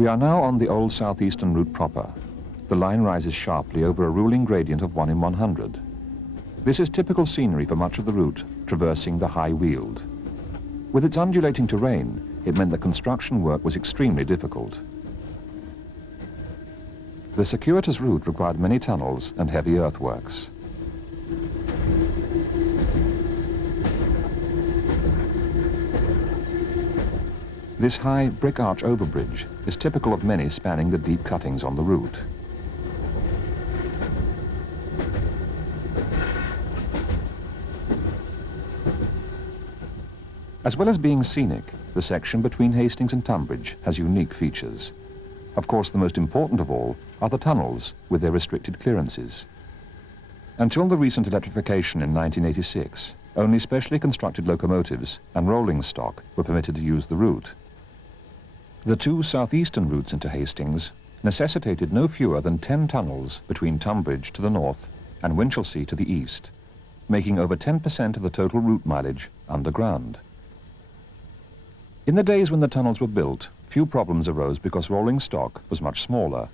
We are now on the old southeastern route proper. The line rises sharply over a ruling gradient of 1 in 100. This is typical scenery for much of the route, traversing the high Weald. With its undulating terrain, it meant that construction work was extremely difficult. The circuitous route required many tunnels and heavy earthworks. This high brick arch overbridge is typical of many spanning the deep cuttings on the route. As well as being scenic, the section between Hastings and Tunbridge has unique features. Of course, the most important of all are the tunnels with their restricted clearances. Until the recent electrification in 1986, only specially constructed locomotives and rolling stock were permitted to use the route. The two southeastern routes into Hastings necessitated no fewer than 10 tunnels between Tunbridge to the north and Winchelsea to the east, making over 10% of the total route mileage underground. In the days when the tunnels were built, few problems arose because rolling stock was much smaller.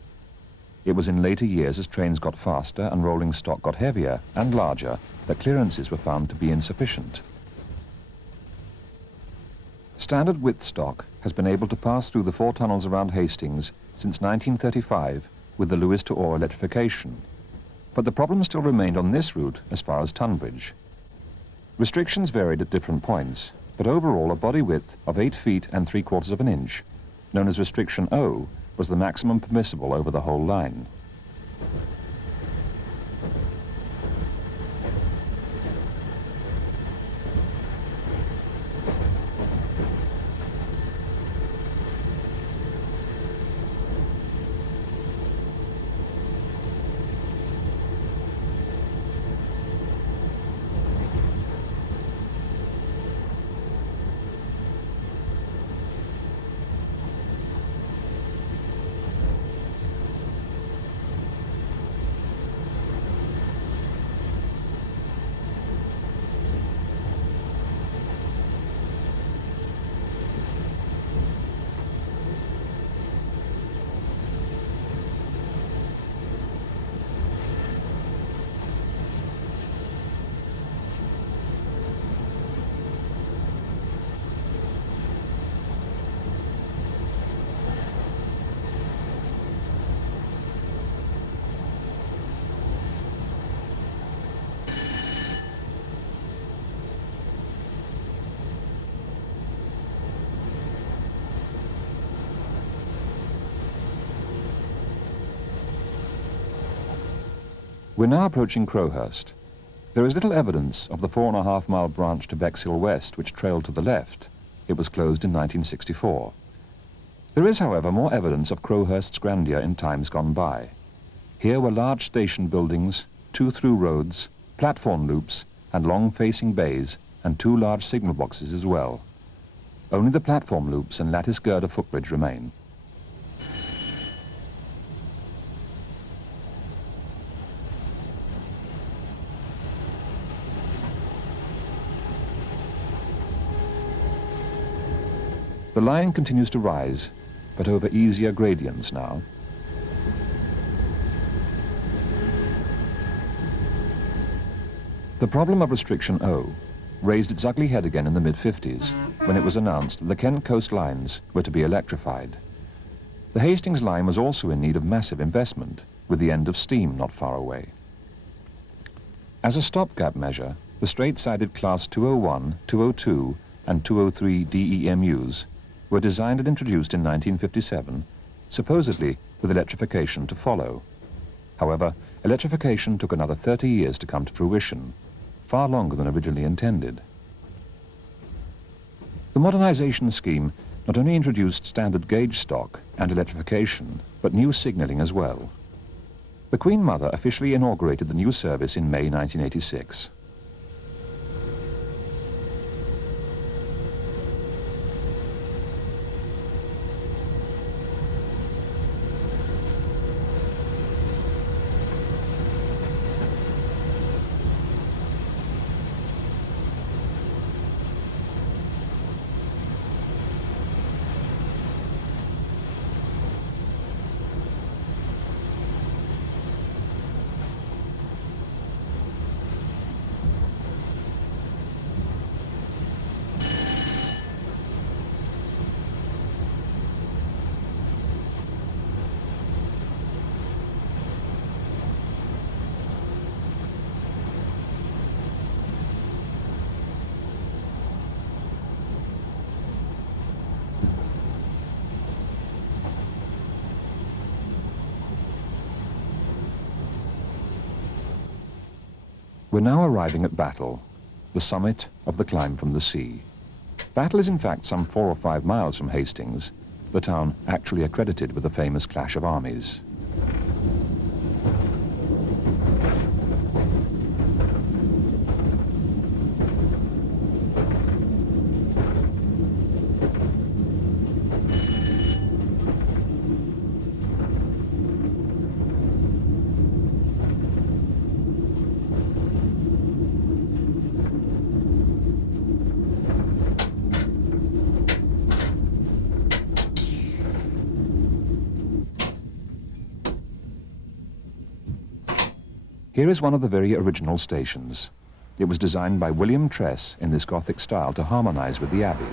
It was in later years, as trains got faster and rolling stock got heavier and larger, that clearances were found to be insufficient. Standard width stock has been able to pass through the 4 tunnels around Hastings since 1935 with the Lewis to Orr electrification. But the problem still remained on this route as far as Tunbridge. Restrictions varied at different points, but overall a body width of 8 feet and 3/4 of an inch, known as restriction O, was the maximum permissible over the whole line. We're now approaching Crowhurst. There is little evidence of the 4.5-mile branch to Bexhill West, which trailed to the left. It was closed in 1964. There is, however, more evidence of Crowhurst's grandeur in times gone by. Here were large station buildings, 2 through roads, platform loops, and long-facing bays, and 2 large signal boxes as well. Only the platform loops and lattice girder footbridge remain. The line continues to rise, but over easier gradients now. The problem of restriction O raised its ugly head again in the mid-50s, when it was announced that the Kent coast lines were to be electrified. The Hastings line was also in need of massive investment, with the end of steam not far away. As a stopgap measure, the straight-sided Class 201, 202, and 203 DEMUs were designed and introduced in 1957, supposedly with electrification to follow. However, electrification took another 30 years to come to fruition, far longer than originally intended. The modernization scheme not only introduced standard gauge stock and electrification, but new signalling as well. The Queen Mother officially inaugurated the new service in May 1986. We're now arriving at Battle, the summit of the climb from the sea. Battle is in fact some 4 or 5 miles from Hastings, the town actually accredited with the famous clash of armies. Here is one of the very original stations. It was designed by William Tress in this Gothic style to harmonize with the Abbey.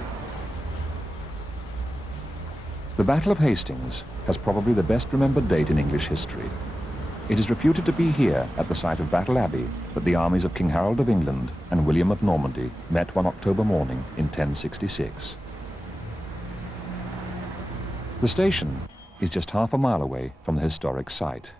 The Battle of Hastings has probably the best remembered date in English history. It is reputed to be here, at the site of Battle Abbey, that the armies of King Harold of England and William of Normandy met one October morning in 1066. The station is just half a mile away from the historic site.